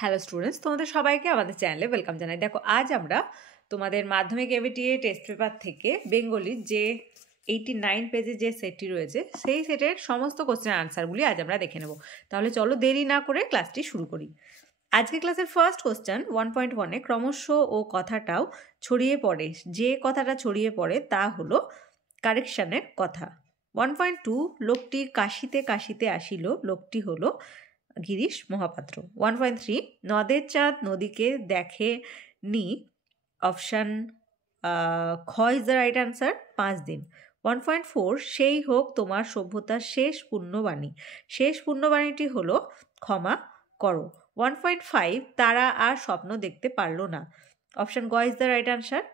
Hello students, তোমাদের সবাইকে আমাদের চ্যানেলে ওয়েলকাম জানাই। দেখো, আজ আমরা তোমাদের মাধ্যমিক এবিটিএ টেস্ট পেপার থেকে বেঙ্গলির যে 89 পেজে যে সেটটি রয়েছে সেই সেটের সমস্ত কোশ্চেন আনসারগুলি আজ আমরা দেখে নেব। তাহলে চলো দেরি না করে ক্লাসটি শুরু করি। আজকে ক্লাসের ফার্স্ট কোশ্চেন 1.1-এ ক্রমশ ও কথাটাও ছড়িয়ে পড়ে, যে কথাটা ছড়িয়ে পড়ে তা হলো কারেকশনের কথা। 1.2 লোকটি কাশিতে কাশিতে আসিল, লোকটি হলো গিরিশ মহাপাত্র। 1.3 নদের চাঁদ নদীকে দেখে নি, অপশান খ ইজ দ্য রাইট আনসার, 5 দিন। 1.4 সেই হোক তোমার সভ্যতার শেষ পুণ্যবাণী, শেষ পুণ্যবাণীটি হলো ক্ষমা করো। 1.5 তারা আর স্বপ্ন দেখতে পারল না, অপশান গ ইজ দ্য রাইট আনসার,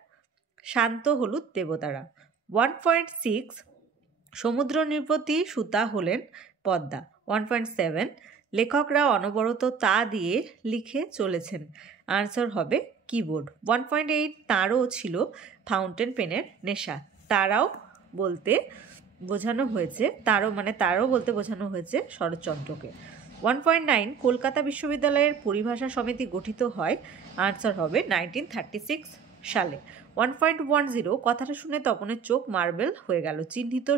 শান্ত হলুদ দেবতারা। 1.6 সমুদ্র নৃপতি সুতা হলেন পদ্মা। 1.7 লেখকরা অনবরত তা দিয়ে লিখে চলেছেন, আনসার হবে কিবোর্ড। 1.8 তারও ছিল ফাউন্টেন পেনের নেশা, তারাও বলতে বোঝানো হয়েছে, তারও বলতে বোঝানো হয়েছে শরৎচন্দ্রকে। 1.9 কলকাতা বিশ্ববিদ্যালয়ের পরিভাষা সমিতি গঠিত হয়, আনসার হবে 1936 সালে। 1.10 কথাটা শুনে তপনের চোখ মার্বেল হয়ে গেল, চিহ্নিত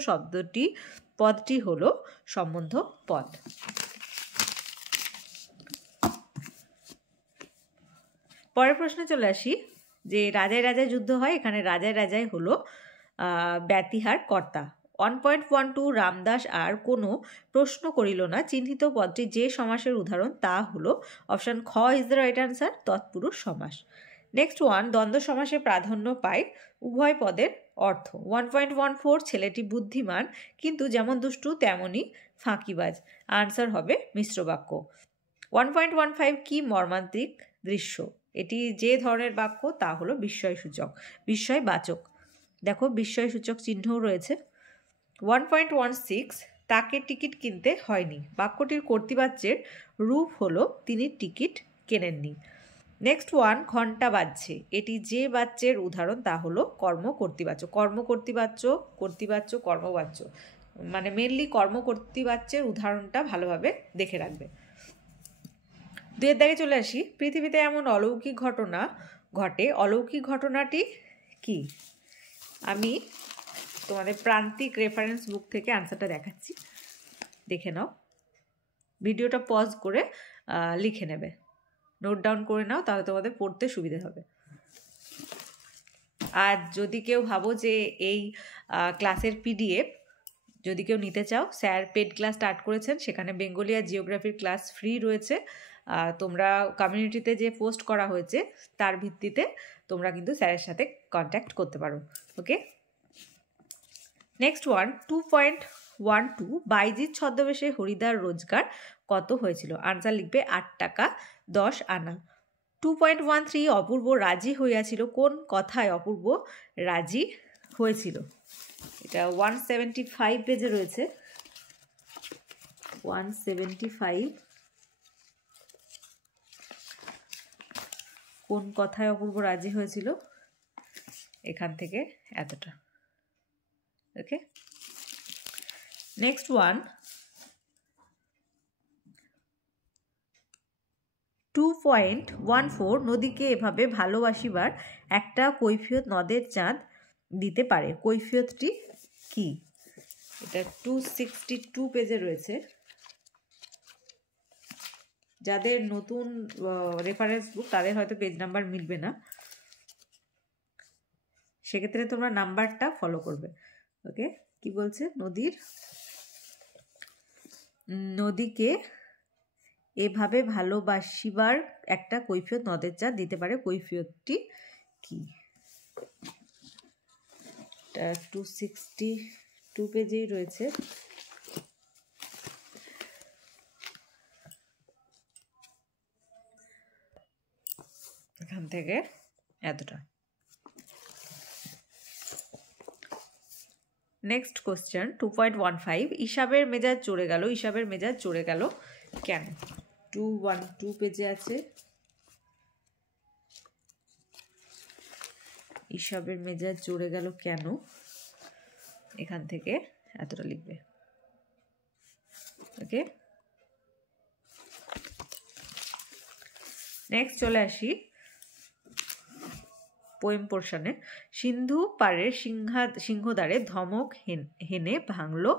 পদটি হলো সম্বন্ধ পদ। পরের প্রশ্নে চলে আসি, যে রাজায় রাজায় যুদ্ধ হয়, এখানে রাজায় রাজায় হলো ব্যতিহার কর্তা। 1.12 রামদাস আর কোনো প্রশ্ন করিল না, চিহ্নিত পদটি যে সমাসের উদাহরণ তা হলো অপশান খ ইজ দ্য রাইট আনসার, তৎপুরুষ সমাস। নেক্সট 1 দ্বন্দ্ব সমাসে প্রাধান্য পায় উভয় পদের অর্থ। 1.14 ছেলেটি বুদ্ধিমান কিন্তু যেমন দুষ্টু তেমনই ফাঁকিবাজ, আনসার হবে মিশ্র বাক্য। 1.15 কি মর্মান্তিক দৃশ্য, এটি যে ধরনের বাক্য তা হলো বিস্ময়সূচক, বিস্ময়বাচক। দেখো বিস্ময়সূচক চিহ্নও রয়েছে। 1.16 তাকে টিকিট কিনতে হয়নি, বাক্যটির কর্তৃবাচ্যের রূপ হলো তিনি টিকিট কেনেননি। নেক্সট 1 ঘন্টা বাজছে, এটি যে বাচ্যের উদাহরণ তা হলো কর্মকর্তৃবাচ্য, কর্মকর্তৃবাচ্য, কর্তৃবাচ্য, কর্মবাচ্য, মানে মেনলি কর্মকর্তৃবাচ্যের উদাহরণটা ভালোভাবে দেখে রাখবে। 2 দাগে চলে আসি, পৃথিবীতে এমন অলৌকিক ঘটনা ঘটে, অলৌকিক ঘটনাটি কি? আমি তোমাদের প্রান্তিক রেফারেন্স বুক থেকে আনসারটা দেখাচ্ছি, দেখে নাও। ভিডিওটা পজ করে লিখে নেবে, নোট ডাউন করে নাও, তাহলে তোমাদের পড়তে সুবিধা হবে। আর যদি কেউ ভাবো যে এই ক্লাসের পিডিএফ যদি কেউ নিতে চাও, স্যার পেড ক্লাস স্টার্ট করেছেন, সেখানে বেঙ্গলি আর জিওগ্রাফির ক্লাস ফ্রি রয়েছে। তোমরা কমিউনিটিতে যে পোস্ট করা হয়েছে তার ভিত্তিতে তোমরা কিন্তু স্যারের সাথে কন্ট্যাক্ট করতে পারো। ওকে, নেক্সট 1 2.12 বাইজিৎ ছদ্মবেশে হরিদার রোজগার কত হয়েছিল, আনসার লিখবে 8 টাকা 10 আনা। 2.13 অপূর্ব রাজি হইয়াছিল, কোন কথায় অপূর্ব রাজি হয়েছিল? এটা 175 পেজে রয়েছে, 175। কোন কথায় অপূর্ব রাজি হয়েছিল, এখান থেকে এতটা। ওকে, নেক্সট 1 2.14 নদীকে এভাবে ভালোবাসিবার একটা কৈফিয়ত নদের চাঁদ দিতে পারে, কৈফিয়তটি কি? এটা 262 পেজে রয়েছে। যাদের নতুন রেফারেন্স বুক তাদের হয়তো পেজ নাম্বার মিলবে না, সেক্ষেত্রে তোমরা নাম্বারটা ফলো করবে। ওকে, কি বলছে? নদীকে এভাবে ভালোবাসিবার একটা কৈফিয়ত নদের চাঁদ দিতে পারে, কৈফিয়তটি কি? 262 পেজেই রয়েছে। এখান থেকে এতটা। নেক্সট কোশ্চেন 2.15 ইসাবের মেজাজ চড়ে গেল, ইসাবের মেজাজ চড়ে গেল কেন? 212 পেজে আছে, ইসাবের মেজাজ চড়ে গেল কেন, এখান থেকে এতটা লিখবে। ওকে, নেক্সট চলে আসি পোয়েম পোর্শনে। সিন্ধু পাড়ের সিংহদ্বারে ধমক হেনে ভাঙলো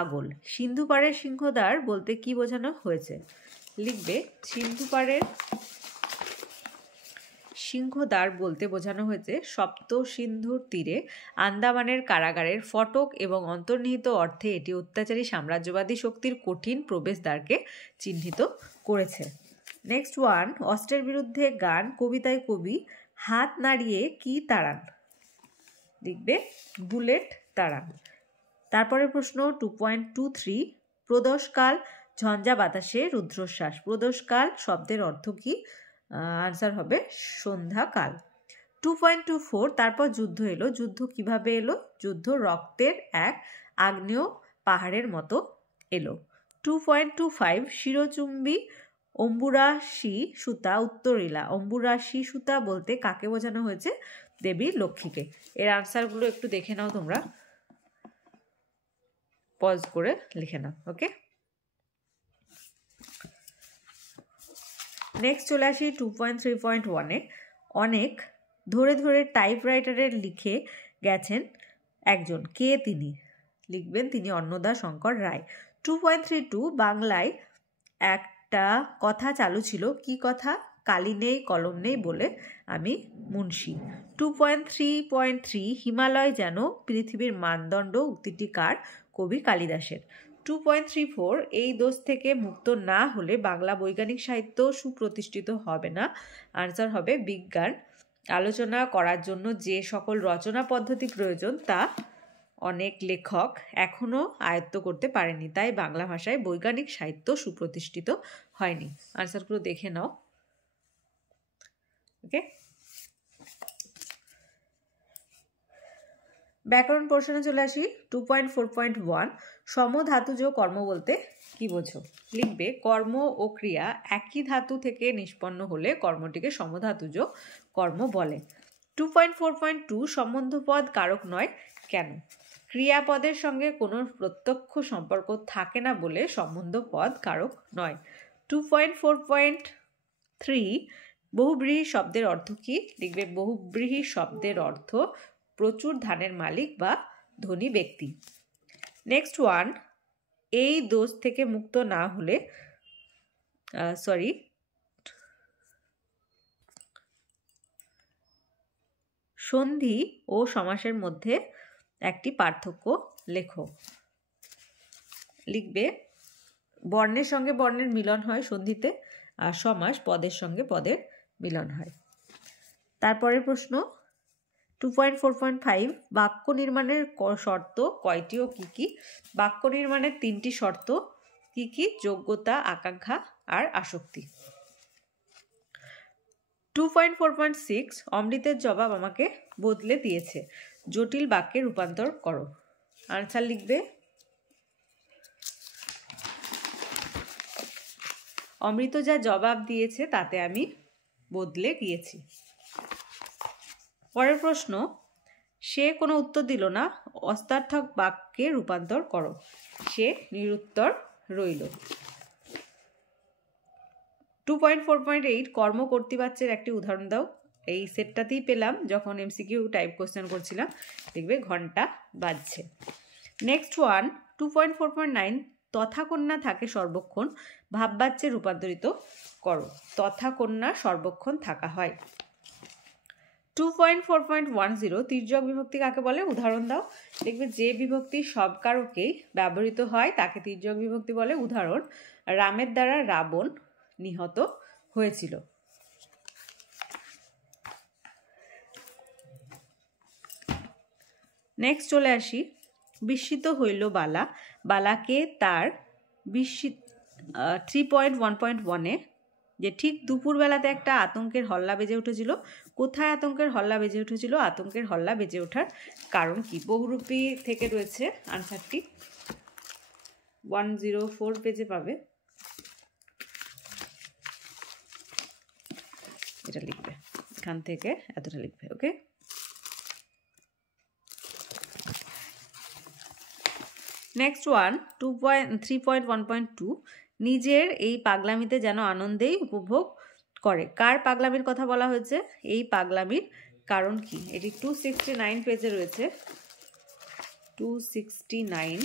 আগল। সিন্ধু পাড়ের সিংহদ্বার বলতে কি বোঝানো হয়েছে? লিখবে সিন্ধু পাড়ের সিংহদ্বার বলতে বোঝানো হয়েছে সপ্ত সিন্ধুর তীরে আন্দামানের কারাগারের ফটক এবং অন্তর্নিহিত অর্থে এটি অত্যাচারী সাম্রাজ্যবাদী শক্তির কঠিন প্রবেশদ্বারকে চিহ্নিত করেছে। নেক্সট ওয়ান, অস্ত্রের বিরুদ্ধে গান কবিতায় কবি হাত নাড়িয়ে কি তাড়ান? লিখবে বুলেট তাড়ান। তারপরে প্রশ্ন 2.23, প্রদোষকাল ঝঞ্ঝা বাতাসে রুদ্রশ্বাস। প্রদোষকাল শব্দের অর্থ কি? আনসার হবে সন্ধ্যাকাল। 2.24, তারপর যুদ্ধ এলো। যুদ্ধ কিভাবে এলো? যুদ্ধ রক্তের এক আগ্নেয় পাহাড়ের মতো এলো। 2.25, শিরোচুম্বী অম্বুরাশি সুতা উত্তরিলা। অম্বুরাশি সুতা বলতে কাকে বোঝানো হয়েছে? দেবী লক্ষ্মীকে। এর আনসারগুলো একটু দেখে নাও তোমরা, পজ করে লিখে নাও। ওকে, নেক্সট চলে আসি 2.3.1-এ। অনেক ধরে ধরে টাইপরাইটারে লিখে গেছেন একজন, কে তিনি? লিখবেন তিনি অন্নদা শঙ্কর রায়। 2.32, বাংলায় একটা কথা চালু ছিল, কি কথা? কালি নেই কলম নেই বলে আমি মুন্সি। 2.3.3, হিমালয় যেন পৃথিবীর মানদণ্ড, উক্তিটি কার? কবি কালিদাসের। 2.34, এই দোষ থেকে মুক্ত না হলে বাংলা বৈজ্ঞানিক সাহিত্য সুপ্রতিষ্ঠিত হবে না। আনসার হবে বিজ্ঞান। আলোচনা করার জন্য যে সকল রচনা পদ্ধতি প্রয়োজন তা অনেক লেখক এখনো আয়ত্ত করতে পারেনি, তাই বাংলা ভাষায় বৈজ্ঞানিক সাহিত্য সুপ্রতিষ্ঠিত হয়নি। আনসারগুলো দেখে নাও। ওকে, ব্যাকরণ পোর্শনে চলে আসি। 2.4.1, সমধাতুজ কর্ম বলতে কি বোঝো? লিখবে কর্ম ও ক্রিয়া একই ধাতু থেকে নিষ্পন্ন হলে কর্মটিকে সমধাতুজ কর্ম বলে। 2.4.2, সম্বন্ধপদ কারক নয় কেন? ক্রিয়াপদের সঙ্গে কোনো প্রত্যক্ষ সম্পর্ক থাকে না বলে সম্বন্ধপদ কারক নয়। 2.4.3, বহুব্রীহি শব্দের অর্থ কি? লিখবে বহুব্রীহি শব্দের অর্থ প্রচুর ধানের মালিক বা ধনী ব্যক্তি। নেক্সট ওয়ান, এই দোষ থেকে মুক্ত না হলে সন্ধি ও সমাসের মধ্যে একটি পার্থক্য লেখো। লিখবে বর্ণের সঙ্গে বর্ণের মিলন হয় সন্ধিতে, আর সমাস পদের সঙ্গে পদের মিলন হয়। তারপরের প্রশ্ন 2.4.5, বাক্য নির্মাণের শর্ত কয়টি ও কি কি? বাক্য নির্মাণের 3টি শর্ত কি কি? যোগ্যতা, আকাঙ্ক্ষা আর আসক্তি। 2.4.6, অমৃতের জবাব আমাকে বদলে দিয়েছে, জটিল বাক্যে রূপান্তর করো। আনসার লিখবে অমৃত যা জবাব দিয়েছে তাতে আমি বদলে গিয়েছি। পরের প্রশ্ন, সে কোনো উত্তর দিল না, অস্তার্থক বাক্যে রূপান্তর করো। সে নিরুত্তর রইল। 2.4.8, কর্ম কর্তৃবাচ্যের একটি উদাহরণ দাও। এই সেটটাতেই পেলাম যখন এমসিকিউ টাইপ কোশ্চেন করছিলাম। দেখবে ঘন্টা বাজছে। নেক্সট ওয়ান 2.4.9, তথাকন্যা থাকে সর্বক্ষণ, ভাববাচ্যে রূপান্তরিত করো। তথাকন্যা সর্বক্ষণ থাকা হয়। 2.4.10, তির্যক বিভক্তি কাকে বলে? উদাহরণ দাও। দেখবে যে বিভক্তি সব কারকেই ব্যবহৃত হয় তাকে তির্যক বিভক্তি বলে। উদাহরণ, রামের দ্বারা রাবণ নিহত হয়েছিল। নেক্সট চলে আসি, বিস্মিত হইল বালা, বালাকে তার 3.1.1-এ যে ঠিক দুপুরবেলাতে একটা আতঙ্কের হল্লা বেজে উঠেছিল। কোথায় আতঙ্কের হল্লা বেজে উঠেছিল? আতঙ্কের হল্লা বেজে ওঠার কারণ কি? বহুরূপী থেকে রয়েছে আনসারটি, 104 পেজে পাবে। এটা লিখবে, এখান থেকে এতটা লিখবে। ওকে, নেক্সট ওয়ান 3.1.2, নিজের এই পাগলামিতে যেন আনন্দেই উপভোগ করে। কার পাগলামির কথা বলা হয়েছে? এই পাগলামির কারণ কি? এটি 269 পেজে রয়েছে। 269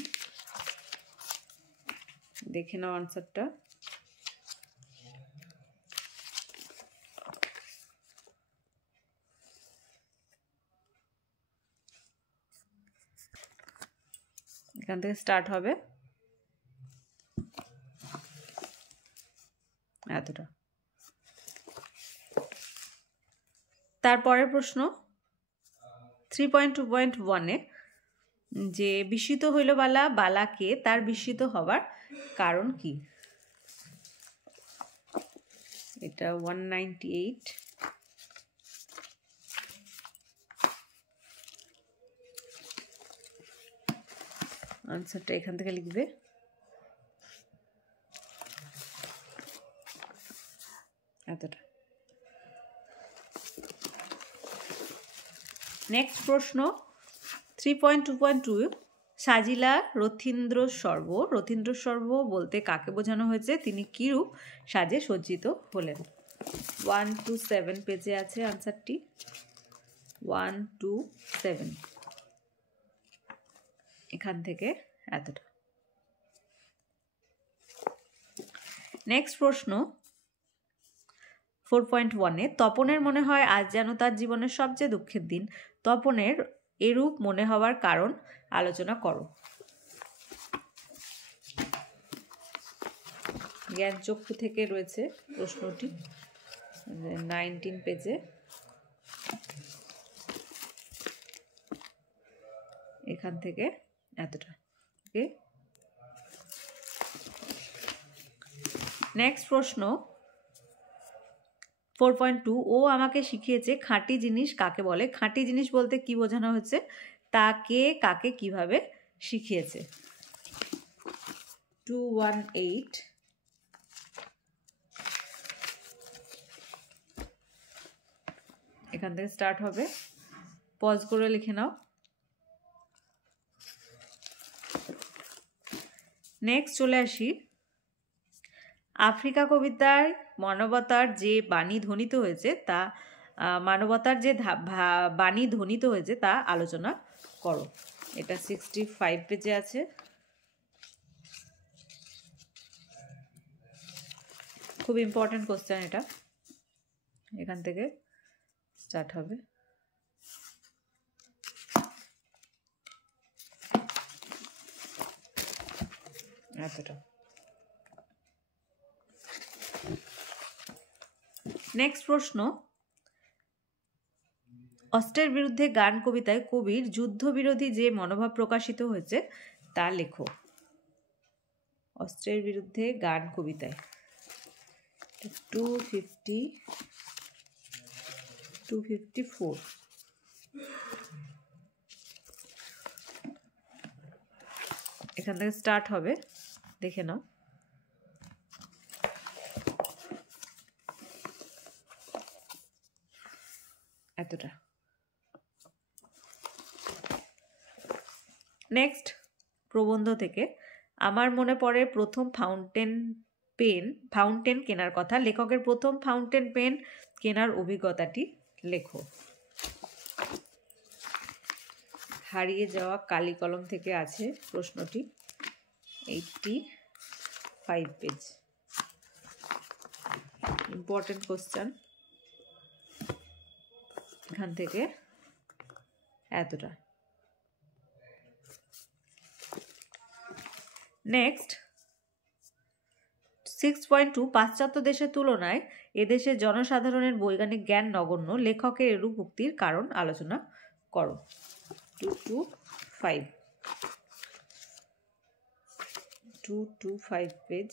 দেখে নাও আনসারটা। এখান থেকে স্টার্ট হবে, এতটা। তারপরের প্রশ্ন 3.2.1-এ যে বিস্মিত হইল বালা, বালাকে তার বিস্মিত হবার কারণ কি? এটা 198। আনসারটা এখান থেকে লিখবে। এতটা। নেক্সট প্রশ্ন 3.2.2, সাজিলা রথীন্দ্র সর্ব। রথীন্দ্র সর্ব বলতে কাকে বোঝানো হয়েছে? তিনি কিরূপ সাজে সজ্জিত হলেন? 127 পেজে আছে আনসারটি। 127 এখান থেকে এতটা। নেক্সট প্রশ্ন 4.1-এ তপনের মনে হয় আজ যেন তার জীবনের সবচেয়ে দুঃখের দিন। তপনের এরূপ মনে হওয়ার কারণ আলোচনা করো। জ্ঞানচক্ষু থেকে রয়েছে প্রশ্নটি, 19 পেজে। এখান থেকে এতটা। ওকে, নেক্সট প্রশ্ন 4.2, ও আমাকে শিখিয়েছে খাঁটি জিনিস কাকে বলে? খাঁটি জিনিস বলতে কি বোঝানো হচ্ছে? তাকে কাকে কিভাবে শিখিয়েছে? 218 এখান থেকে স্টার্ট হবে, পজ করে লিখে নাও। নেক্সট চলে আসি আফ্রিকা কবিতায় মানবতার যে বাণী ধ্বনিত হয়েছে তা মানবতার যে বাণী ধ্বনিত হয়েছে তা আলোচনা করো। এটা 65 পেজে আছে। খুব ইম্পর্টেন্ট কোশ্চেন এটা, এখান থেকে স্টার্ট হবে। এতটা। নেক্সট প্রশ্ন, অস্ত্রের বিরুদ্ধে গান কবিতায় কবির যুদ্ধ বিরোধী যে মনোভাব প্রকাশিত হয়েছে তা লেখো। অস্ত্রের বিরুদ্ধে গান কবিতায় 254 এখান থেকে স্টার্ট হবে, দেখে নাও। এতটা। নেক্সট প্রবন্ধ থেকে আমার মনে পড়ে প্রথম ফাউন্টেন কেনার কথা। লেখকের প্রথম ফাউন্টেন পেন কেনার অভিজ্ঞতাটি লেখো। হারিয়ে যাওয়া কালি কলম থেকে আছে প্রশ্নটি, 85 পেজ। ইম্পর্টেন্ট কোশ্চেন, এখান থেকে এতটা। নেক্সট 6.2, পাশ্চাত্য দেশের তুলনায় এদেশের জনসাধারণের বৈজ্ঞানিক জ্ঞান নগণ্য। লেখকের এরূপ উক্তির কারণ আলোচনা করো। 225 পেজ।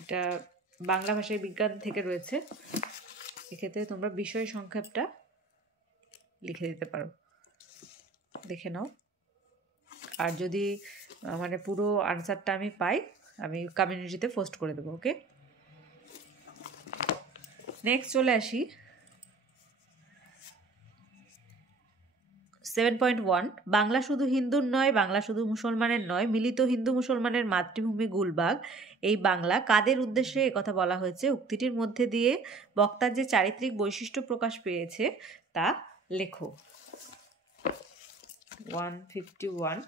এটা বাংলা ভাষায় বিজ্ঞান থেকে রয়েছে। এক্ষেত্রে তোমরা বিষয় সংক্ষেপটা লিখে দিতে পারো, দেখে নাও। আর যদি মানে পুরো আনসারটা আমি পাই, আমি কমিউনিটিতে পোস্ট করে দেবো। ওকে, নেক্সট চলে আসি 7.1, বাংলা শুধু হিন্দুর নয়, বাংলা শুধু মুসলমানের নয়, মিলিত হিন্দু মুসলমানের মাতৃভূমি গুলবাগ। এই বাংলা কাদের উদ্দেশ্যে একথা বলা হয়েছে? উক্তিটির মধ্যে দিয়ে বক্তার যে চারিত্রিক বৈশিষ্ট্য প্রকাশ পেয়েছে তা লেখো। 151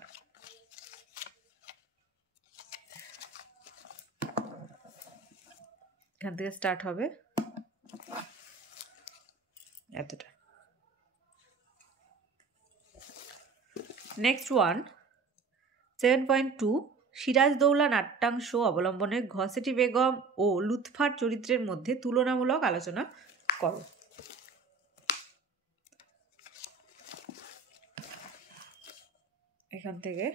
এখান থেকে স্টার্ট হবে এতটা। নেক্সট ওয়ান 7.2 সিরাজদৌল্লা নাট্যাংশ অবলম্বনে ঘসেটি বেগম ও লুৎফার চরিত্রের মধ্যে তুলনামূলক আলোচনা করো। এখান থেকে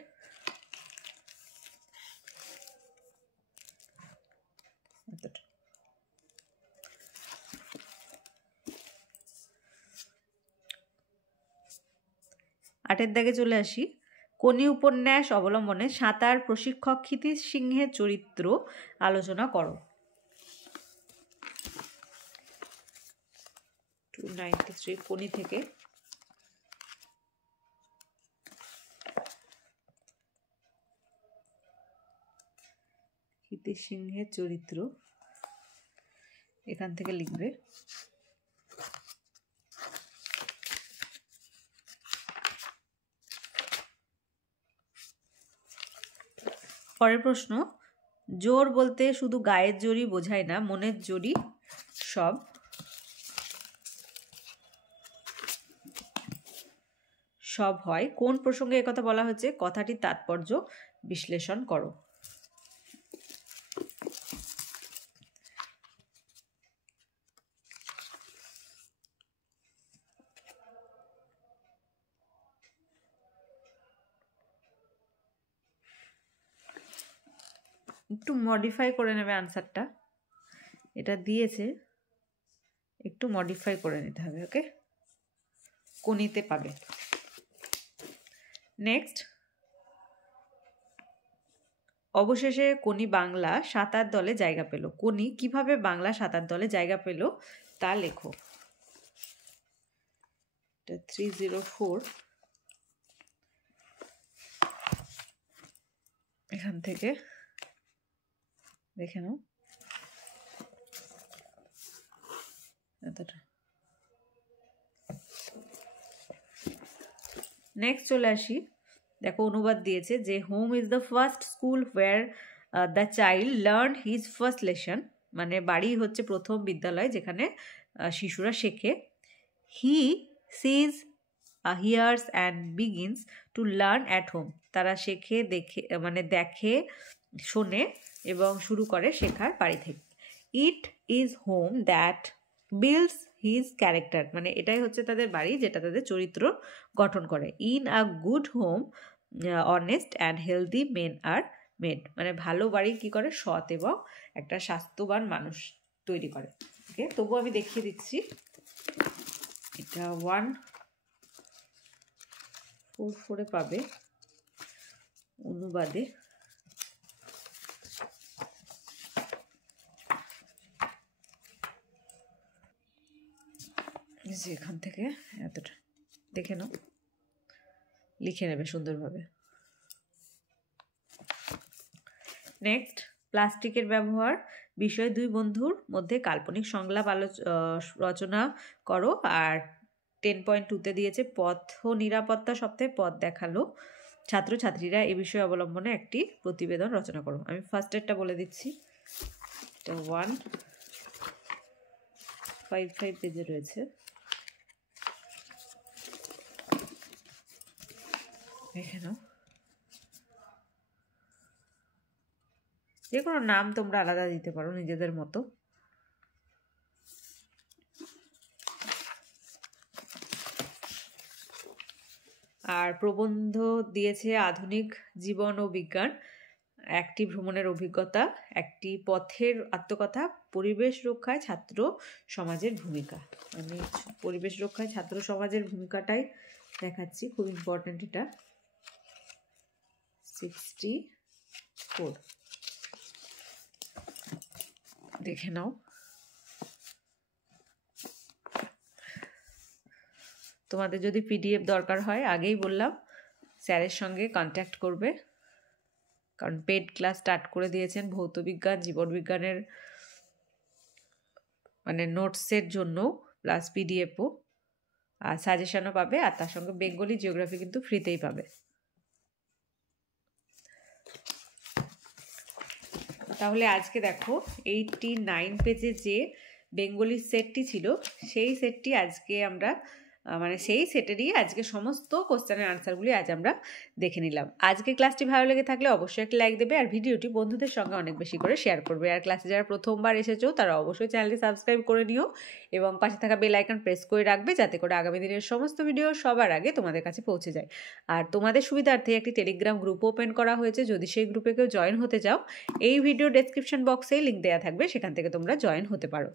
এতটা। আটের দাগে চলে আসি। কোনি উপন্যাস অবলম্বনে সাঁতার প্রশিক্ষক ক্ষিতীশ সিংহের চরিত্র আলোচনা করো। 293 কোনি থেকে। ক্ষিতীশ সিংহের চরিত্র এখান থেকে লিখবে। পরের প্রশ্ন, জোর বলতে শুধু গায়ের জোরই বোঝায় না, মনের জোরই সব হয়। কোন প্রসঙ্গে একথা বলা হয়েছে? কথাটির তাৎপর্য বিশ্লেষণ করো। একটু মডিফাই করে নেবে আনসারটা, এটা দিয়েছে একটু মডিফাই করে নিতে হবে। ওকে, কোনিতে পাবে। নেক্সট, অবশেষে কোনি বাংলা সাঁতার দলে জায়গা পেল। কোনি কিভাবে বাংলা সাঁতার দলে জায়গা পেল তা লেখো। 304 এখান থেকে দেখে নাও এতটা। নেক্সট চলে আসি, দেখো অনুবাদ দিয়েছে যে home is the first school where the child learn his first lesson, মানে বাড়ি হচ্ছে প্রথম বিদ্যালয় যেখানে শিশুরা শেখে। He sees hears and begins to learn at home, তারা শেখে দেখে মানে দেখে শোনে এবং শুরু করে শেখার বাড়ি থেকে। It is home that builds his character, মানে এটাই হচ্ছে তাদের বাড়ি যেটা তাদের চরিত্র গঠন করে। In a good home honest and healthy men are made, মানে ভালো বাড়ি কি করে? সৎ এবং একটা স্বাস্থ্যবান মানুষ তৈরি করে। ওকে, তবু আমি দেখিয়ে দিচ্ছি। এটা 144 পাবে অনুবাদে। এখান থেকে এতটা দেখে নাও, লিখে নেবে সুন্দরভাবে। নেক্সট, প্লাস্টিকের ব্যবহার বিষয়ে দুই বন্ধুর মধ্যে কাল্পনিক সংলাপ রচনা করো। আর 10.2-তে দিয়েছে পথ নিরাপত্তা সপ্তাহে পথ দেখালো ছাত্রছাত্রীরা এ বিষয়ে অবলম্বনে একটি প্রতিবেদন রচনা করো। আমি ফার্স্টেরটা বলে দিচ্ছি, এটা 155 পেজে রয়েছে। দেখে নাও, যে কোনো নাম তোমরা আলাদা দিতে পারো নিজেদের মতো। আর প্রবন্ধ দিয়েছে আধুনিক জীবন ও বিজ্ঞান, একটি ভ্রমণের অভিজ্ঞতা, একটি পথের আত্মকথা, পরিবেশ রক্ষায় ছাত্র সমাজের ভূমিকা। আমি পরিবেশ রক্ষায় ছাত্র সমাজের ভূমিকাটাই দেখাচ্ছি, খুব ইম্পর্টেন্ট এটা। 64 দেখে নাও। তোমাদের যদি পিডিএফ দরকার হয় আগেই বললাম স্যারের সঙ্গে কন্ট্যাক্ট করবে। কারণ পেড ক্লাস স্টার্ট করে দিয়েছেন ভৌতবিজ্ঞান জীবনবিজ্ঞানের মানে নোটসের জন্য, প্লাস পিডিএফও, আর সাজেশনও পাবে, আর তার সঙ্গে বেঙ্গলি জিওগ্রাফি কিন্তু ফ্রিতেই পাবে। তাহলে আজকে দেখো 89 পেজে যে বেঙ্গলি সেটটি ছিল সেই সেটটি আজকে আমরা মানে সেই সেটেরই আজকে সমস্ত কোশ্চেনের আনসারগুলি আজ আমরা দেখে নিলাম। আজকে ক্লাসটি ভালো লেগে থাকলে অবশ্যই একটা লাইক দেবে, আর ভিডিওটি বন্ধুদের সঙ্গে অনেক বেশি করে শেয়ার করবে। আর ক্লাসে যারা প্রথমবার এসেছো তারা অবশ্যই চ্যানেলটি সাবস্ক্রাইব করে নিও এবং পাশে থাকা বেল আইকন প্রেস করে রাখবে, যাতে করে আগামী দিনের সমস্ত ভিডিও সবার আগে তোমাদের কাছে পৌঁছে যায়। আর তোমাদের সুবিধার্থে একটি টেলিগ্রাম গ্রুপ ওপেন করা হয়েছে, যদি সেই গ্রুপে কেউ জয়েন হতে চাও এই ভিডিও ডেসক্রিপশন বক্সে লিঙ্ক দেওয়া থাকবে, সেখান থেকে তোমরা জয়েন হতে পারো।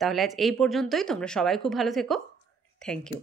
তাহলে আজ এই পর্যন্তই, তোমরা সবাই খুব ভালো থেকো। Thank you.